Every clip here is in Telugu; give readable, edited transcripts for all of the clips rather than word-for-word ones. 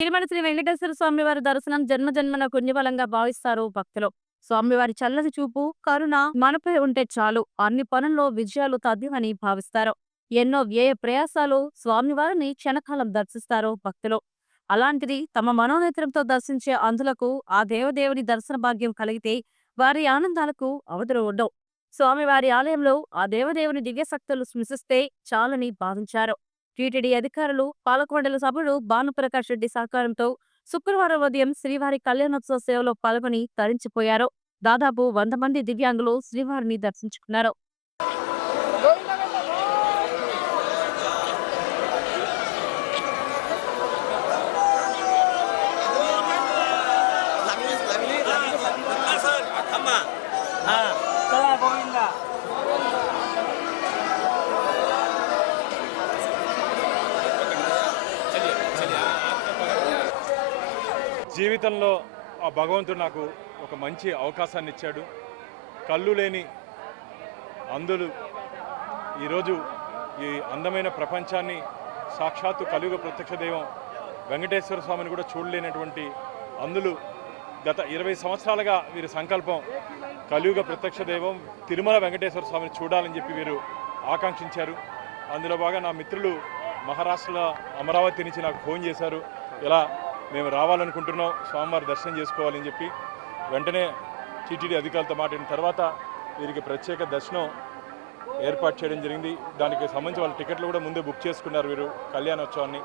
తిరుమల శ్రీ వెంకటేశ్వర స్వామివారి దర్శనం జన్మజన్మల పుణ్యఫలంగా భావిస్తారు భక్తులు. స్వామివారి చల్లని చూపు, కరుణ మనపై ఉంటే చాలు అన్ని పనుల్లో విజయాలు తథ్యమని భావిస్తారు. ఎన్నో వ్యయ ప్రయాసాలు స్వామివారిని క్షణకాలం దర్శిస్తారు భక్తులు. అలాంటిది తమ మనోనేత్రంతో దర్శించే అంధులకు ఆ దేవదేవుని దర్శన భాగ్యం కలిగితే వారి ఆనందాలకు అవధులు ఉండవు. స్వామివారి ఆలయంలో ఆ దేవదేవుని దివ్యశక్తులు స్పృశిస్తే చాలని భావించారు. టీటీడీ అధికారులు, పాలకమండలి సభ్యుడు భానుప్రకాష్ రెడ్డి సహకారంతో శుక్రవారం ఉదయం శ్రీవారి కళ్యాణోత్సవ సేవలో పాల్గొని తరించిపోయారు. దాదాపు 100 మంది దివ్యాంగులు శ్రీవారిని దర్శించుకున్నారు. జీవితంలో ఆ భగవంతుడు నాకు ఒక మంచి అవకాశాన్ని ఇచ్చాడు. కళ్ళు లేని అంధులు ఈరోజు ఈ అందమైన ప్రపంచాన్ని సాక్షాత్తు కలియుగ ప్రత్యక్ష దైవం వెంకటేశ్వర స్వామిని కూడా చూడలేనటువంటి అంధులు గత 20 సంవత్సరాలుగా వీరి సంకల్పం కలియుగ ప్రత్యక్ష దైవం తిరుమల వెంకటేశ్వర స్వామిని చూడాలని చెప్పి వీరు ఆకాంక్షించారు. అందులో బాగా నా మిత్రులు మహారాష్ట్రలో అమరావతి నుంచి నాకు ఫోన్ చేశారు. ఇలా మేము రావాలనుకుంటున్నాం, స్వామివారి దర్శనం చేసుకోవాలని చెప్పి వెంటనే టీటీడీ అధికారులతో మాట్లాడిన తర్వాత వీరికి ప్రత్యేక దర్శనం ఏర్పాటు చేయడం జరిగింది. దానికి సంబంధించి వాళ్ళ టికెట్లు కూడా ముందే బుక్ చేసుకున్నారు వీరు కళ్యాణోత్సవాన్ని.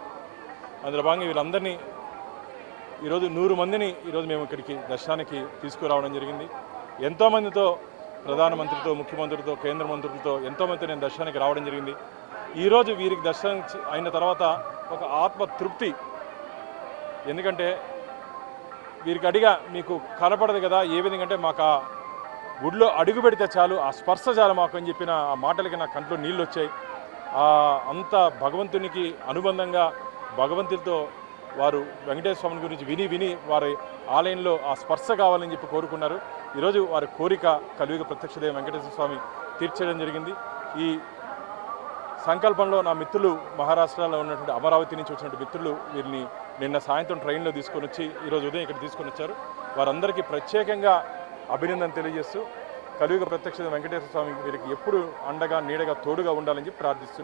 అందులో భాగంగా వీళ్ళందరినీ ఈరోజు 100 మందిని ఈరోజు మేము ఇక్కడికి దర్శనానికి తీసుకురావడం జరిగింది. ఎంతోమందితో ప్రధానమంత్రితో, ముఖ్యమంత్రితో, కేంద్ర మంత్రులతో ఎంతోమందితో నేను దర్శనానికి రావడం జరిగింది. ఈరోజు వీరికి దర్శనం అయిన తర్వాత ఒక ఆత్మ తృప్తి. ఎందుకంటే వీరికి అడిగా మీకు కనపడదు కదా, ఏ విధంగా అంటే మాకు ఆ గుడిలో అడుగు పెడితే చాలు, ఆ స్పర్శ చాలు మాకు అని చెప్పిన ఆ మాటలకి నా కంట్లో నీళ్ళు వచ్చాయి. అంత భగవంతునికి అనుబంధంగా భగవంతుడితో వారు వెంకటేశ్వర స్వామి గురించి విని విని వారి ఆలయంలో ఆ స్పర్శ కావాలని చెప్పి కోరుకున్నారు. ఈరోజు వారి కోరిక కలియుగ ప్రత్యక్ష దైవం వెంకటేశ్వర స్వామి తీర్చడం జరిగింది. ఈ సంకల్పంలో నా మిత్రులు మహారాష్ట్రలో ఉన్నటువంటి అమరావతి నుంచి వచ్చినటువంటి మిత్రులు వీరిని నిన్న సాయంత్రం ట్రైన్లో తీసుకొని వచ్చి ఈరోజు ఉదయం ఇక్కడ తీసుకొని వచ్చారు. వారందరికీ ప్రత్యేకంగా అభినందన తెలియజేస్తూ కలియుగ ప్రత్యక్ష వెంకటేశ్వర స్వామి వీరికి ఎప్పుడు అండగా నీడగా తోడుగా ఉండాలని చెప్పి ప్రార్థిస్తున్నారు.